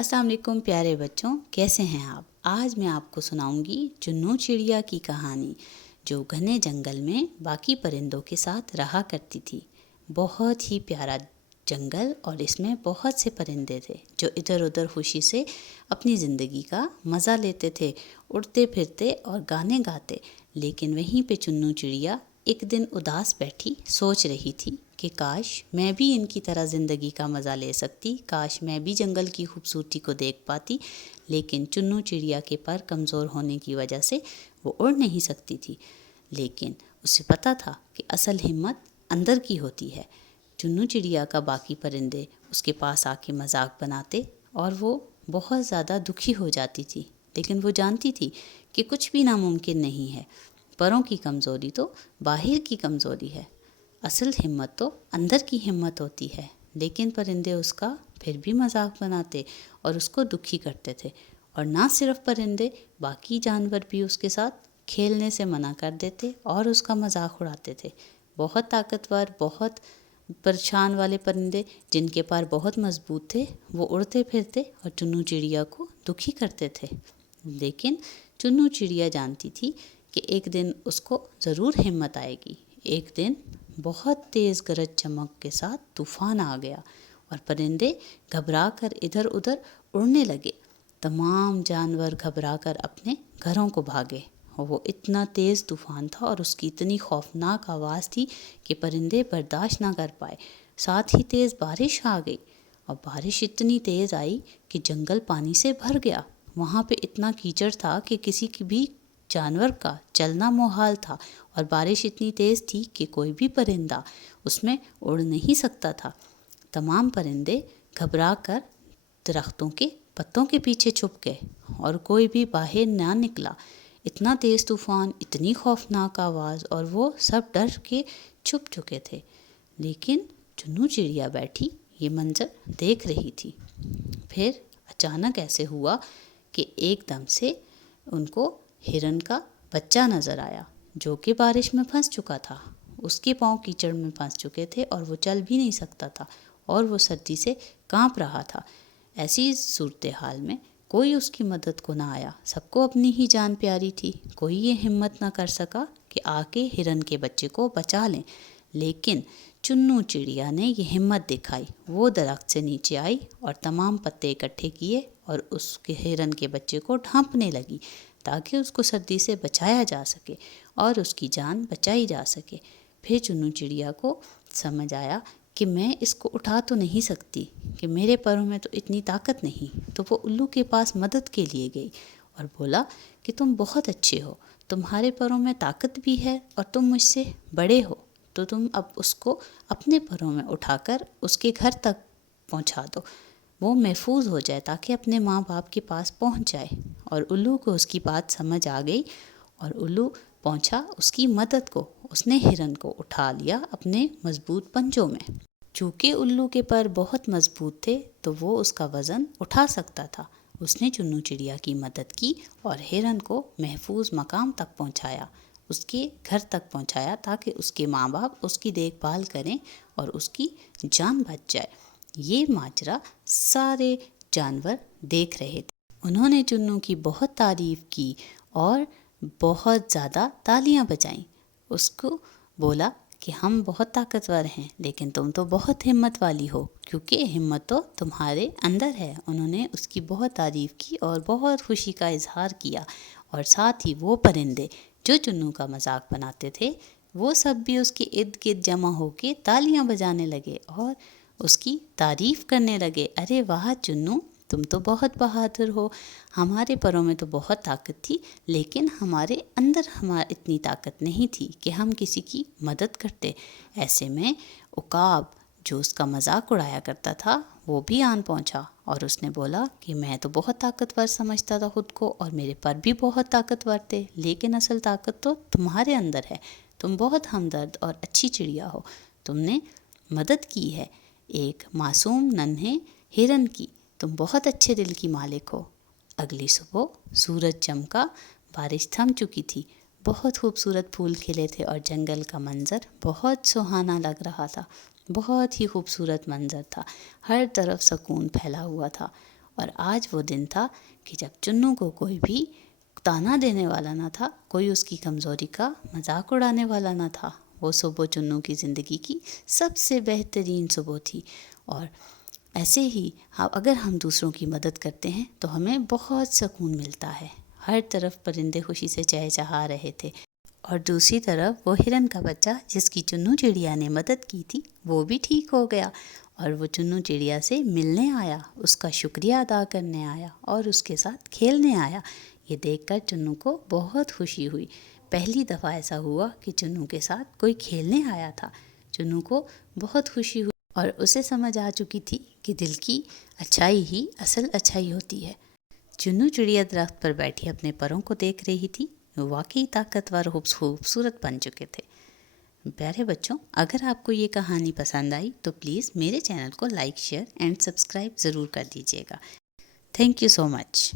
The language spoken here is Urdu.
السلام علیکم پیارے بچوں، کیسے ہیں آپ؟ آج میں آپ کو سناؤں گی چنو چڑیا کی کہانی، جو گھنے جنگل میں باقی پرندوں کے ساتھ رہا کرتی تھی۔ بہت ہی پیارا جنگل، اور اس میں بہت سے پرندے تھے جو ادھر ادھر خوشی سے اپنی زندگی کا مزہ لیتے تھے، اڑتے پھرتے اور گانے گاتے۔ لیکن وہیں پہ چنو چڑیا ایک دن اداس بیٹھی سوچ رہی تھی کہ کاش میں بھی ان کی طرح زندگی کا مزہ لے سکتی، کاش میں بھی جنگل کی خوبصورتی کو دیکھ پاتی۔ لیکن چنو چڑیا کے پر کمزور ہونے کی وجہ سے وہ اڑ نہیں سکتی تھی۔ لیکن اسے پتہ تھا کہ اصل ہمت اندر کی ہوتی ہے۔ چنو چڑیا کا باقی پرندے اس کے پاس آ کے مذاق بناتے اور وہ بہت زیادہ دکھی ہو جاتی تھی، لیکن وہ جانتی تھی کہ کچھ بھی ناممکن نہیں ہے۔ پروں کی کمزوری تو باہر کی کمزوری ہے، اصل ہمت تو اندر کی ہمت ہوتی ہے۔ لیکن پرندے اس کا پھر بھی مذاق بناتے اور اس کو دکھی کرتے تھے، اور نہ صرف پرندے، باقی جانور بھی اس کے ساتھ کھیلنے سے منع کر دیتے اور اس کا مذاق اڑاتے تھے۔ بہت طاقتور، بہت پرچھان والے پرندے جن کے پر بہت مضبوط تھے، وہ اڑتے پھرتے اور چنو چڑیا کو دکھی کرتے تھے۔ لیکن چنو چڑیا جانتی تھی کہ ایک دن اس کو ضرور ہمت آئے گی۔ ایک دن بہت تیز گرج چمک کے ساتھ طوفان آ گیا اور پرندے گھبرا کر ادھر ادھر اڑنے لگے۔ تمام جانور گھبرا کر اپنے گھروں کو بھاگے۔ وہ اتنا تیز طوفان تھا اور اس کی اتنی خوفناک آواز تھی کہ پرندے برداشت نہ کر پائے۔ ساتھ ہی تیز بارش آ گئی، اور بارش اتنی تیز آئی کہ جنگل پانی سے بھر گیا۔ وہاں پہ اتنا کیچڑ تھا کہ کسی کی بھی جانور کا چلنا محال تھا، اور بارش اتنی تیز تھی کہ کوئی بھی پرندہ اس میں اڑ نہیں سکتا تھا۔ تمام پرندے گھبرا کر درختوں کے پتوں کے پیچھے چھپ گئے اور کوئی بھی باہر نہ نکلا۔ اتنا تیز طوفان، اتنی خوفناک آواز، اور وہ سب ڈر کے چھپ چکے تھے۔ لیکن چنو چڑیا بیٹھی یہ منظر دیکھ رہی تھی۔ پھر اچانک ایسے ہوا کہ ایک دم سے ان کو ہرن کا بچہ نظر آیا، جو کہ بارش میں پھنس چکا تھا۔ اس کے پاؤں کیچڑ میں پھنس چکے تھے اور وہ چل بھی نہیں سکتا تھا، اور وہ سردی سے کانپ رہا تھا۔ ایسی صورتحال میں کوئی اس کی مدد کو نہ آیا۔ سب کو اپنی ہی جان پیاری تھی، کوئی یہ ہمت نہ کر سکا کہ آ کے ہرن کے بچے کو بچا لیں۔ لیکن چنو چڑیا نے یہ ہمت دکھائی۔ وہ درخت سے نیچے آئی اور تمام پتے اکٹھے کیے اور اس کے ہرن کے بچے کو ڈھانپنے لگی، تاکہ اس کو سردی سے بچایا جا سکے اور اس کی جان بچائی جا سکے۔ پھر چنو چڑیا کو سمجھ آیا کہ میں اس کو اٹھا تو نہیں سکتی، کہ میرے پروں میں تو اتنی طاقت نہیں۔ تو وہ الو کے پاس مدد کے لیے گئی اور بولا کہ تم بہت اچھے ہو، تمہارے پروں میں طاقت بھی ہے اور تم مجھ سے بڑے ہو، تو تم اب اس کو اپنے پروں میں اٹھا کر اس کے گھر تک پہنچا دو، وہ محفوظ ہو جائے تاکہ اپنے ماں باپ کے پاس پہنچ جائے۔ اور الو کو اس کی بات سمجھ آ گئی، اور الو پہنچا اس کی مدد کو۔ اس نے ہرن کو اٹھا لیا اپنے مضبوط پنجوں میں۔ چونکہ الو کے پر بہت مضبوط تھے تو وہ اس کا وزن اٹھا سکتا تھا۔ اس نے چنو چڑیا کی مدد کی اور ہرن کو محفوظ مقام تک پہنچایا، اس کے گھر تک پہنچایا، تاکہ اس کے ماں باپ اس کی دیکھ بھال کریں اور اس کی جان بچ جائے۔ یہ ماجرا سارے جانور دیکھ رہے تھے۔ انہوں نے چنو کی بہت تعریف کی اور بہت زیادہ تالیاں بجائیں۔ اس کو بولا کہ ہم بہت طاقتور ہیں، لیکن تم تو بہت ہمت والی ہو، کیونکہ ہمت تو تمہارے اندر ہے۔ انہوں نے اس کی بہت تعریف کی اور بہت خوشی کا اظہار کیا، اور ساتھ ہی وہ پرندے جو چنو کا مذاق بناتے تھے، وہ سب بھی اس کے ارد گرد جمع ہو کے تالیاں بجانے لگے اور اس کی تعریف کرنے لگے۔ ارے واہ چنو، تم تو بہت بہادر ہو، ہمارے پروں میں تو بہت طاقت تھی، لیکن ہمارے اندر اتنی طاقت نہیں تھی کہ ہم کسی کی مدد کرتے۔ ایسے میں عقاب، جو اس کا مذاق اڑایا کرتا تھا، وہ بھی آن پہنچا، اور اس نے بولا کہ میں تو بہت طاقتور سمجھتا تھا خود کو، اور میرے پر بھی بہت طاقتور تھے، لیکن اصل طاقت تو تمہارے اندر ہے۔ تم بہت ہمدرد اور اچھی چڑیا ہو، تم نے مدد کی ہے ایک معصوم ننھے ہرن کی، تم بہت اچھے دل کی مالک ہو۔ اگلی صبح سورج چمکا، بارش تھم چکی تھی، بہت خوبصورت پھول کھلے تھے، اور جنگل کا منظر بہت سہانا لگ رہا تھا۔ بہت ہی خوبصورت منظر تھا، ہر طرف سکون پھیلا ہوا تھا، اور آج وہ دن تھا کہ جب چنو کو کوئی بھی تانا دینے والا نہ تھا، کوئی اس کی کمزوری کا مذاق اڑانے والا نہ تھا۔ وہ صبح چنو کی زندگی کی سب سے بہترین صبح تھی۔ اور ایسے ہی اگر ہم دوسروں کی مدد کرتے ہیں تو ہمیں بہت سکون ملتا ہے۔ ہر طرف پرندے خوشی سے چہچہا رہے تھے، اور دوسری طرف وہ ہرن کا بچہ جس کی چنو چڑیا نے مدد کی تھی وہ بھی ٹھیک ہو گیا، اور وہ چنو چڑیا سے ملنے آیا، اس کا شکریہ ادا کرنے آیا اور اس کے ساتھ کھیلنے آیا۔ یہ دیکھ کر چنو کو بہت خوشی ہوئی۔ پہلی دفعہ ایسا ہوا کہ چنو کے ساتھ کوئی کھیلنے آیا تھا۔ چنو کو بہت خوشی ہوئی اور اسے سمجھ آ چکی تھی کہ دل کی اچھائی ہی اصل اچھائی ہوتی ہے۔ چنو چڑیا درخت پر بیٹھی اپنے پروں کو دیکھ رہی تھی، وہ واقعی طاقتور اور خوبصورت بن چکے تھے۔ پیارے بچوں، اگر آپ کو یہ کہانی پسند آئی تو پلیز میرے چینل کو لائک، شیئر اینڈ سبسکرائب ضرور کر دیجیے گا۔ Thank you so much.